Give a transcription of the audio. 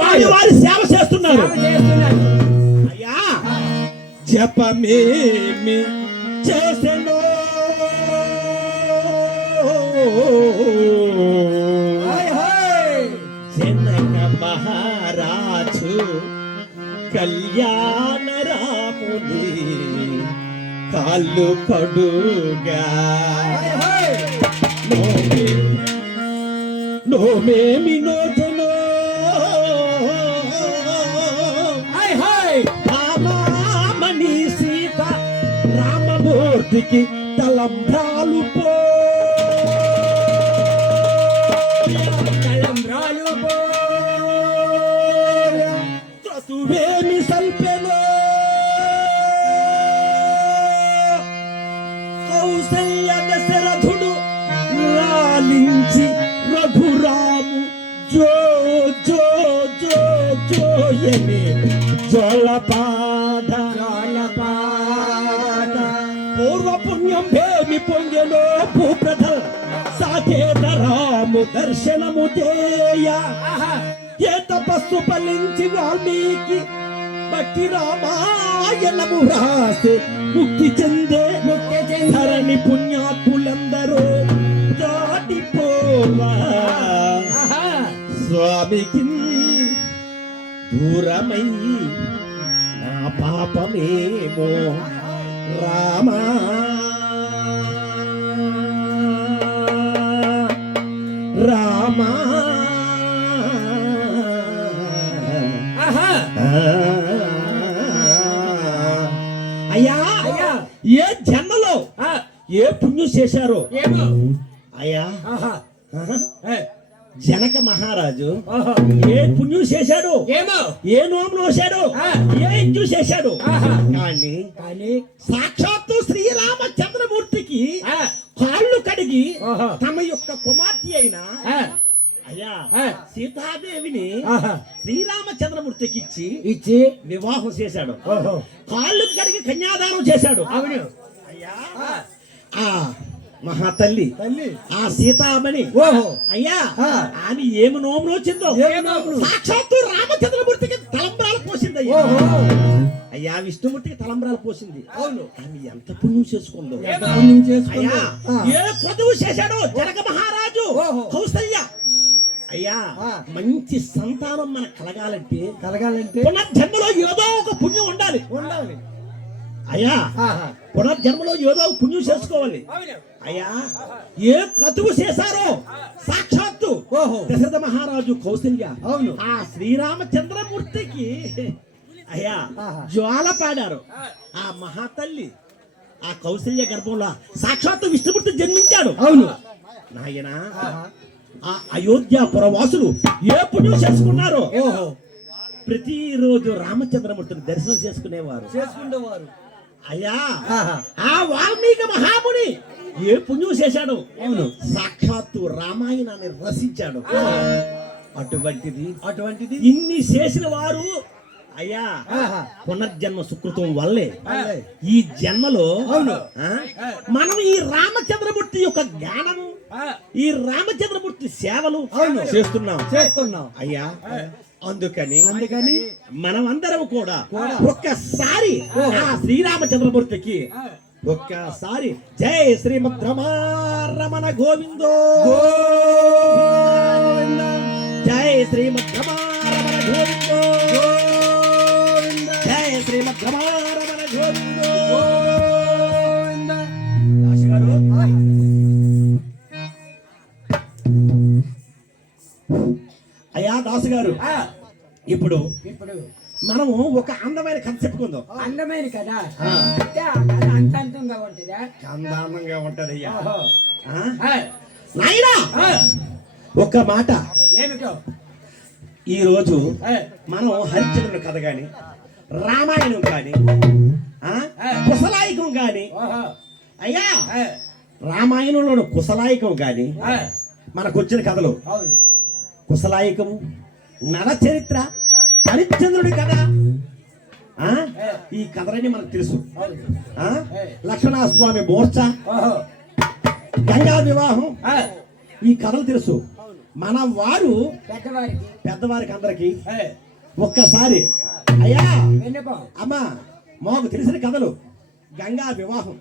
వారి వారి సేవ చేస్తున్నారు. అయ్యా జపమేమి చేసెను? జనక మహారాజు కళ్యాణ రాముని కాళ్ళు హాయ్ నోమేమి నోమేమి రామమూర్తికి తలంబ్రాలు పో. తలంబ్రాలు క్రతువేమి సల్పెనో కౌసల్య దశరథుడు లాలించి రఘురాము జో జో జో జోయని జోలపాద. పూర్వ పుణ్యం భేమి పొంగెలో భూప్రథ. సాకేత రాము దర్శనము ఆహా. ఏ తపస్సు ఫలించి వాల్మీకి భక్తి రామాయణము రాసే ముక్తి చెందే. ముఖ్య చెంది. ధరణి పుణ్యాత్ములందరూ దాటిపోవా. స్వామికి దూరమై నా పాపమేమో. రామా అయ్యా అయ్యా. ఏ జన్మలో ఏ పుణ్యం చేశారో? అయ్యా. జనక మహారాజు ఏ పుణ్యం చేశాడు? ఏమో. ఏ నోము నోశాడు. ఏ ఇంజు చేశాడు. కానీ కానీ సాక్షాత్తు శ్రీరామచంద్రమూర్తికి ఆ, కాళ్ళు కడిగి తమ యొక్క కుమార్తె అయిన అయ్యా. సీతాదేవిని శ్రీరామచంద్రమూర్తికి ఇచ్చి ఇచ్చి వివాహం చేశాడు. ఓహో. కాళ్ళు కడిగి కన్యాదానం చేశాడు. అవును అయ్యా. ఆ, ఆ మహా తల్లి. తల్లి ఆ సీతామణి. ఓహో. అయ్యా. ఆమె ఏమి నోము నోచిందో? ఏమి నోములు? సాక్షాత్తు రామచంద్రమూర్తికి తలంబ్రాలు పోసింది అయ్యా. ఓహో. అయ్యా విష్ణుమూర్తికి తలంబ్రాలు పోసింది. అవును. ఆమె ఎంత పుణ్యం చేసుకుందో. ఎంత పుణ్యం చేసుకుందో. అయ్యా ఆ. ఏ చదువు చేశాడో? జనక మహారాజు ఓహో. కౌసల్య అయ్యా. మంచి సంతానం మనకు కలగాలంటే కలగాలంటే పునర్జన్మలో ఏదో ఒక పుణ్యం ఉండాలి. ఉండాలి. అయ్యా పునర్జన్మలో ఏదో ఒక పుణ్యం చేసుకోవాలి. అయ్యా ఏ కతువు చేశారో సాక్షాత్తు ఓహో. దశరథ మహారాజు కౌసల్య. అవును. ఆ శ్రీరామచంద్రమూర్తికి అయ్యా. జ్వాల పాడారు ఆ మహాతల్లి ఆ కౌసల్య గర్భంలో సాక్షాత్తు విష్ణుమూర్తి జన్మించాడు. అవును. నాయనా ఆ అయోధ్య పురవాసులు ఏ పుణ్యం చేసుకున్నారో? ఓహో ప్రతిరోజు రామచంద్రమూర్తిని దర్శనం చేసుకునేవారు. చేసుకుండేవారు. అయ్యా ఆ వాల్మీకి మహాముని ఏ పుణ్యం చేశాడు? అవును. సాక్షాత్తు రామాయణాన్ని రసించాడు అటువంటిది అటువంటిది? ఇన్ని చేసిన వారు అయ్యా పునర్జన్మ సుకృతం వల్లే. ఈ జన్మలో మనం ఈ రామచంద్రమూర్తి యొక్క జ్ఞానము ఈ రామచంద్రమూర్తి సేవలు. చేస్తున్నాం. చేస్తున్నాం. అయ్యా అందుకని అందుకని మనం అందరం కూడా. ఒక్కసారి శ్రీరామచంద్రమూర్తికి ఒక్కసారి జై శ్రీమద్ రమణ గోవిందో. గోవింద. జై శ్రీమద్ రమణ గోవిందో. దాసు గారు ఆ, ఇప్పుడు ఇప్పుడు మనము ఒక అందమైన కథ చెప్పుకుందాం అందమైన కదా? ఆ, అంటే ఆ కథ అంత ఉంటుందా? అందంగా ఉంటది అయ్యా నాయనా! ఒక మాట. ఏమిటో? ఈ రోజు మనం హరిచంద్రుని కథ గాని రామాయణం కానీ. కుశలాయికం కానీ. అయ్యా! ఆ, రామాయణంలోని కుశలాయికం కానీ మనకు వచ్చిన కథలు. కుశలాయికము నల చరిత్ర హరిశ్చంద్రుడి కథ. ఆ? ఈ కథలన్నీ మనకు తెలుసు? లక్ష్మణస్వామి మోర్చ. గంగా వివాహం. ఈ కథలు తెలుసు. మన వారు పెద్దవారికి. అందరికి ఒక్కసారి. అయ్యా! అమ్మా! మాకు తెలిసిన కథలు. గంగా వివాహం.